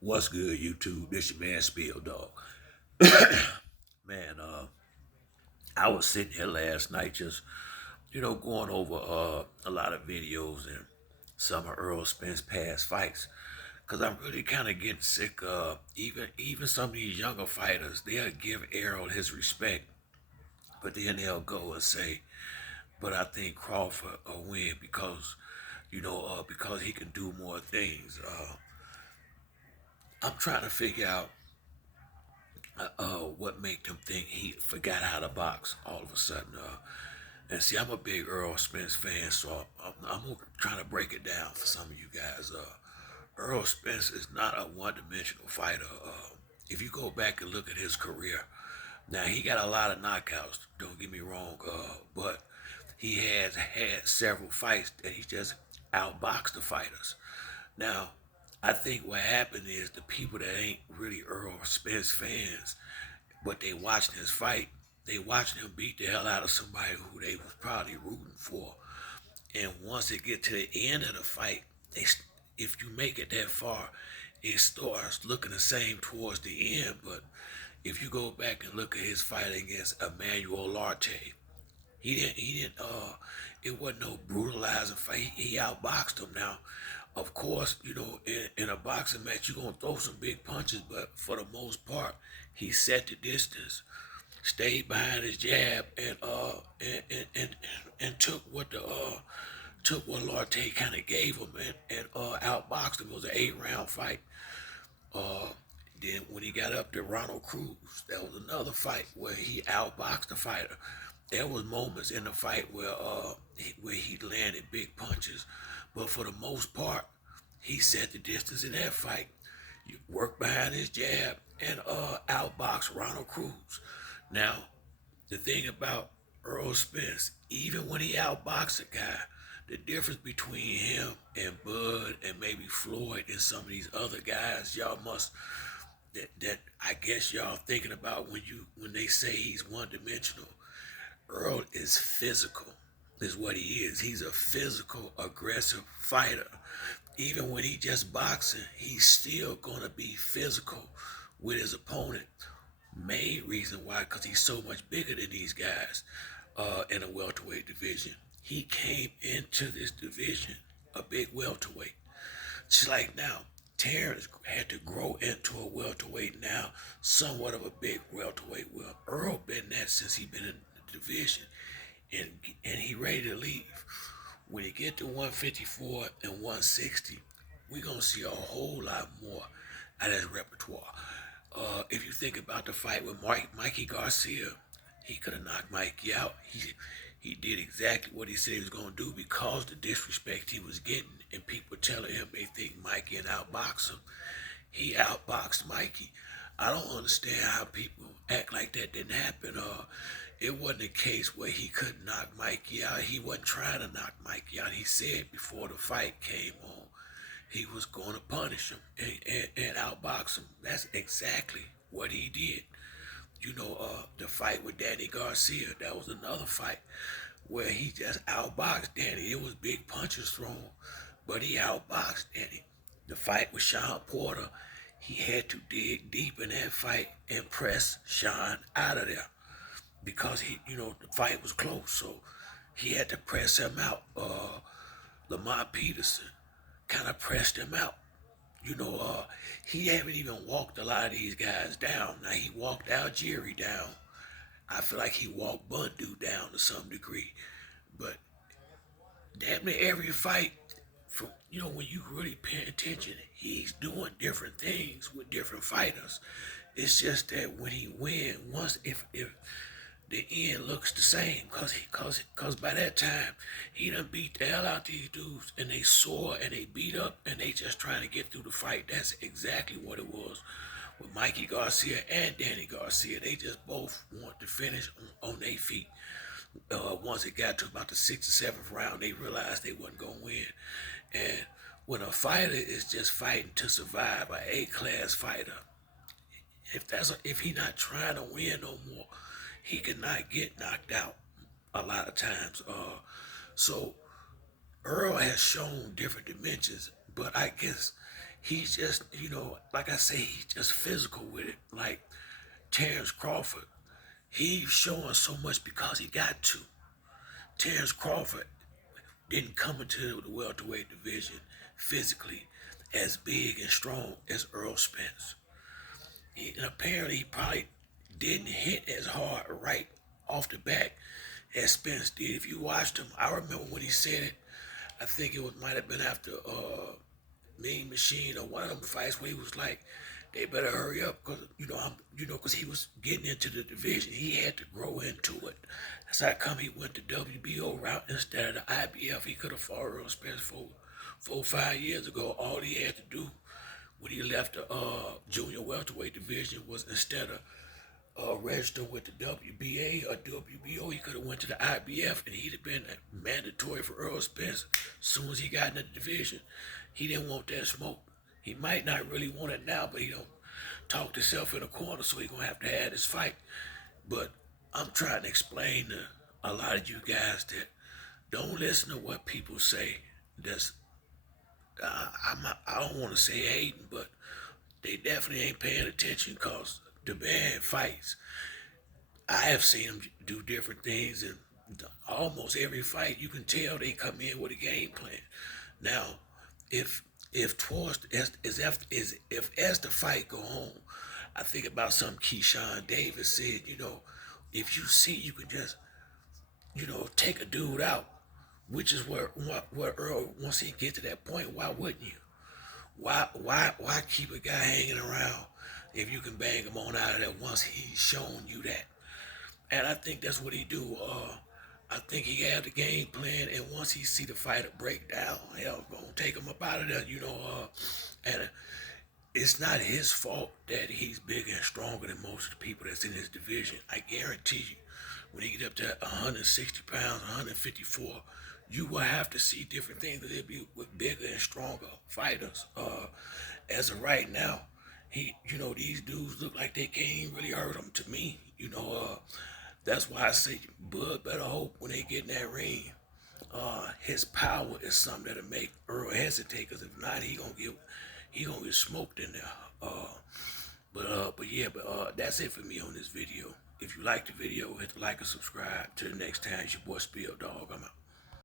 What's good, YouTube? This your man Spill Dog. Man, I was sitting here last night just, going over a lot of videos and some of Errol Spence past fights. Cause I'm really kind of getting sick of even some of these younger fighters. They'll give Errol his respect, but then they'll go and say, "But I think Crawford will win because he can do more things." I'm trying to figure out what made them think he forgot how to box all of a sudden. And see, I'm a big Earl Spence fan, so I'm gonna try to break it down for some of you guys. Earl Spence is not a one-dimensional fighter. If you go back and look at his career, now he got a lot of knockouts. Don't get me wrong, but he has had several fights that he just outboxed the fighters. Now, I think what happened is the people that ain't really Earl Spence fans, but they watched his fight, they watched him beat the hell out of somebody who they was probably rooting for. And once they get to the end of the fight, if you make it that far, it starts looking the same towards the end. But if you go back and look at his fight against Emmanuel Larte, it wasn't no brutalizing fight. He outboxed him. Now, of course, in a boxing match, you're gonna throw some big punches, but for the most part, he set the distance, stayed behind his jab, and took what Larte kind of gave him and outboxed him. It was an 8 round fight. Uh, then when he got up to Ronald Cruz, that was another fight where he outboxed the fighter. There was moments in the fight where he landed big punches, but for the most part, he set the distance in that fight. You work behind his jab and outbox Ronald Cruz. Now, the thing about Earl Spence, even when he outboxed a guy, the difference between him and Bud and maybe Floyd and some of these other guys, y'all must that I guess y'all thinking about when they say he's one dimensional. Earl is physical, is what he is. He's a physical, aggressive fighter. Even when he just boxing, he's still gonna be physical with his opponent. Main reason why, because he's so much bigger than these guys in a welterweight division. He came into this division a big welterweight. Just like now, Terrence had to grow into a welterweight now, somewhat of a big welterweight. Well, Earl been that since he been in the division, and he ready to leave. When he get to 154 and 160, we gonna see a whole lot more out of his repertoire. If you think about the fight with Mikey Garcia, he could have knocked Mikey out. He did exactly what he said he was gonna do because the disrespect he was getting, and people telling him they think Mikey and outbox him. He outboxed Mikey. I don't understand how people act like that didn't happen. It wasn't a case where he couldn't knock Mikey out. He wasn't trying to knock Mikey out. He said before the fight came on, he was going to punish him and outbox him. That's exactly what he did. The fight with Danny Garcia, that was another fight where he just outboxed Danny. It was big punches thrown, but he outboxed Danny. The fight with Sean Porter, he had to dig deep in that fight and press Sean out of there because the fight was close, so he had to press him out. Lamont Peterson kind of pressed him out. He haven't even walked a lot of these guys down. Now he walked Algieri down. I feel like he walked Bundu down to some degree, but damn near every fight, from when you really pay attention, he's doing different things with different fighters. It's just that when he wins, once if the end looks the same, cause by that time he done beat the hell out these dudes and they sore and they beat up and they just trying to get through the fight. That's exactly what it was with Mikey Garcia and Danny Garcia. They just both want to finish on their feet. Once it got to about the 6th or 7th round, they realized they wasn't gonna win. And when a fighter is just fighting to survive, an A-class fighter, if he not trying to win no more, he cannot get knocked out a lot of times. So Earl has shown different dimensions, but I guess he's just, like I say, he's just physical with it. Like Terrence Crawford, he's showing so much because he got to. Terrence Crawford didn't come into the welterweight division physically as big and strong as Errol Spence. And apparently he probably didn't hit as hard right off the back as Spence did. If you watched him, I remember when he said it. I think it might have been after Mean Machine or one of them fights where he was like, "They better hurry up because because he was getting into the division. He had to grow into it. That's how come he went the WBO route instead of the IBF. He could have fought Earl Spence 5 years ago. All he had to do when he left the junior welterweight division was instead of register with the WBA or WBO, he could have went to the IBF and he'd have been mandatory for Errol Spence as soon as he got in the division. He didn't want that smoke. He might not really want it now, but he don't talk himself in a corner, so he gonna have to have this fight. But I'm trying to explain to a lot of you guys that don't listen to what people say. That's I don't want to say hating, but they definitely ain't paying attention because the man fights. I have seen him do different things, and almost every fight you can tell they come in with a game plan. Now, if towards as the fight go on, I think about something Keyshawn Davis said. If you see you can just take a dude out, which is where Earl once he get to that point, why wouldn't you? Why keep a guy hanging around if you can bang him on out of there once he's shown you that? And I think that's what he do. I think he had the game plan, and once he see the fighter break down, hell, gonna take him up out of there. And it's not his fault that he's bigger and stronger than most of the people that's in his division. I guarantee you, when he get up to 160 pounds, 154, you will have to see different things. They'll be with bigger and stronger fighters. As of right now, these dudes look like they can't even really hurt him. To me, that's why I say Bud better hope when they get in that ring. His power is something that'll make Earl hesitate. Cause if not, he gonna get smoked in there. But that's it for me on this video. If you like the video, hit the like and subscribe. Till the next time, it's your boy Spill Dog. I'm out.